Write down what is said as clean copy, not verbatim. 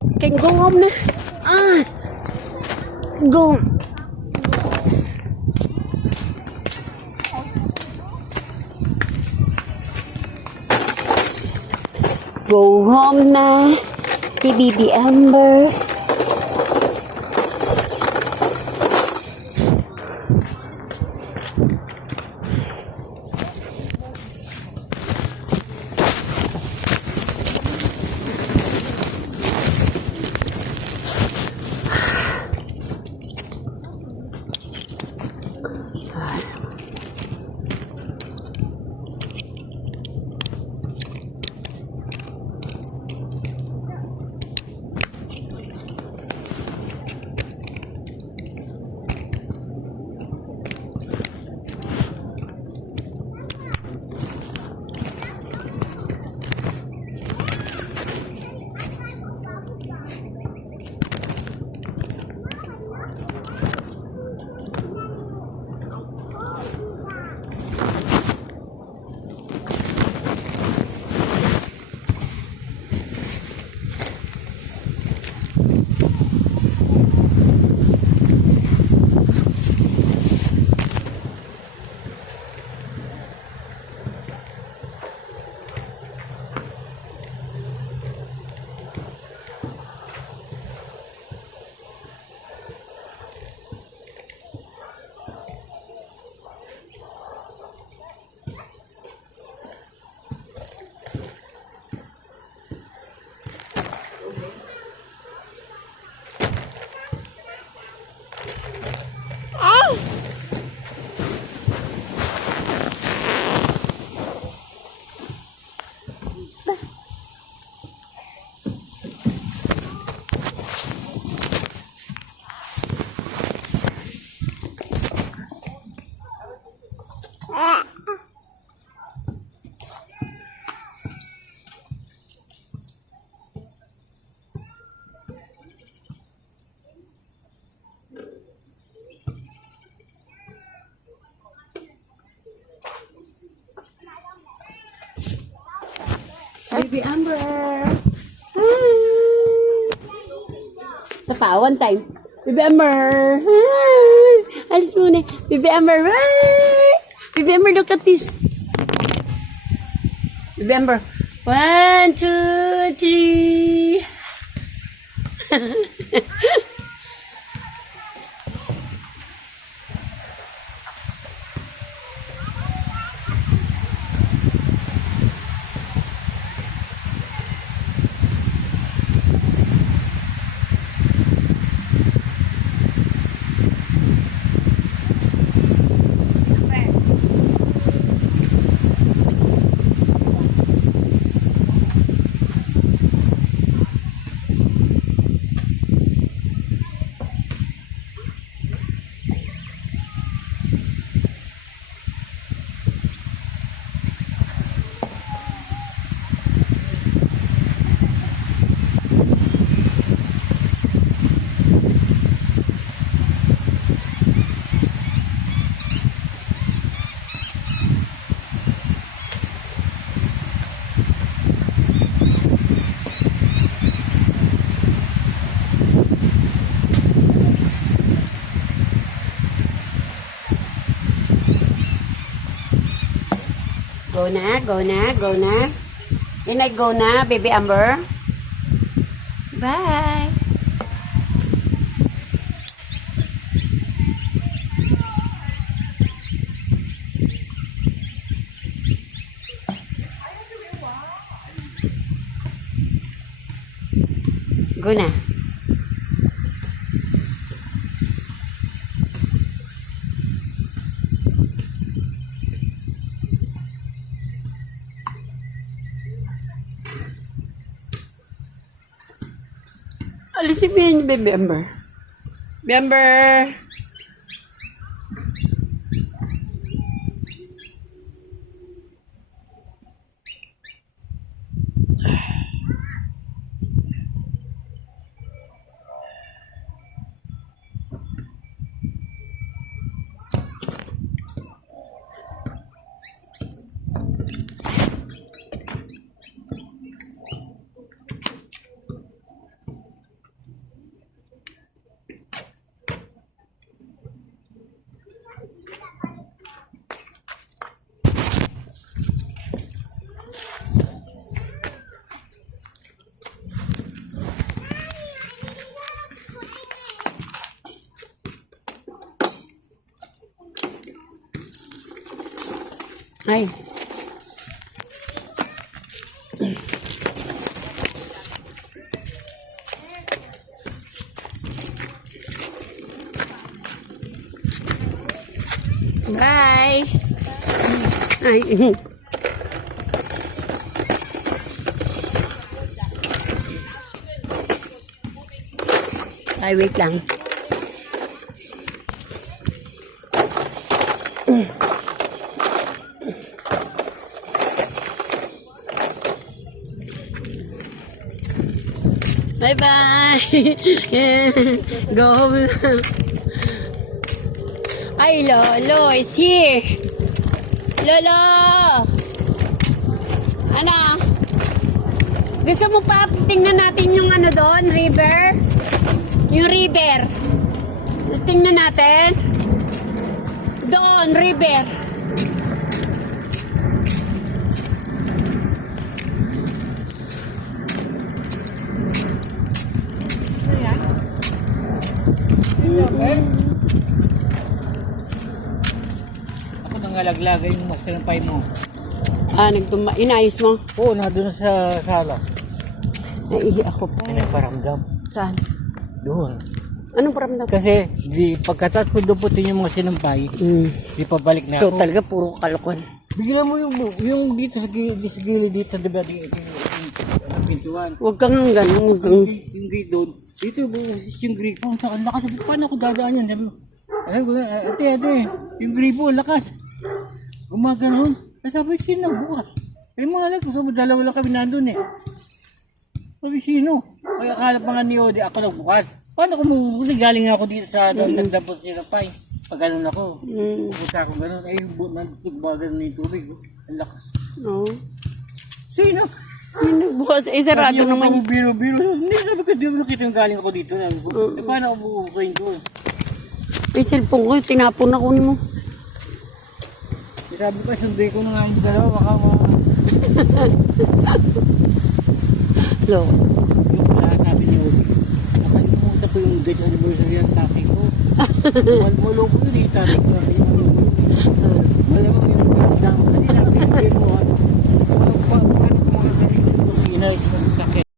Can go home na. Go. Go home na. Si Baby Amber. Baby Amber. Hi. Sa pa, one time. Baby Amber. Hi. Alis muna. Baby Amber. Hi. Baby Amber, look at this. Baby Amber. 1, 2, 3. Go na, go na, go na. Yan ay go na, Baby Amber. Bye. Go na. Alisin mo yun, Baby Amber. Baby Amber! Ay. Bye. Ay. Ay, wait lang. Bye-bye. Go home lang. Ay, Lolo is here. Lolo! Ano? Gusto mo pa tingnan natin yung ano doon, river? Yung river. Tingnan natin. Doon, river. Ako nangalaglaga yung tinapay mo. Inayos mo? Oo, doon sa sala. Naihi ako pa. Pinagparamdam. Saan? Doon. Anong paramdam? Kasi pagkatapos ko duputin yung mga sinampay, di pabalik na Ito ako. talaga puro kalokon. Bigla mo yung dito sa gilid dito, di ba? Yung pintuan. Huwag kang ganun. Huwag kang... Yung gate doon. Dito, yung gripo. Ang lakas. Paano ako dadaan yan? Sabi ko, ate, yung gripo, ang lakas. Gumaganon. Sabi, sino bukas? Mga alam ko, dalawa lang kami nandun eh. Sabi, sino? Ay, akala pa nga ni Odi, ako nagbukas. Paano ko kasi galing ako dito sa doon, nagdampot sila pa eh. Pag ganun ako, pupunta ako ganun, ay nagbagan na yung tubig. Ang lakas. No. Sino? Sino? Bukas, sarado naman. Biro. Hindi, sabi ko, di mo nakita yung galing ako dito. Paano ako bubukain ko? May cellphone ko, tinapon ako ni mo. Sabi ko, sunduin ko na nga yung dalawa, baka Lo. yung pala sabi ni Odi. Nakalimutan ko yung date anniversary ng tatay ko. Walo ko yun, tatay ko. Malamang yung pagdang. Hindi na pinagay mo. Paano ko mga sarili ko, inay ko sa sakit.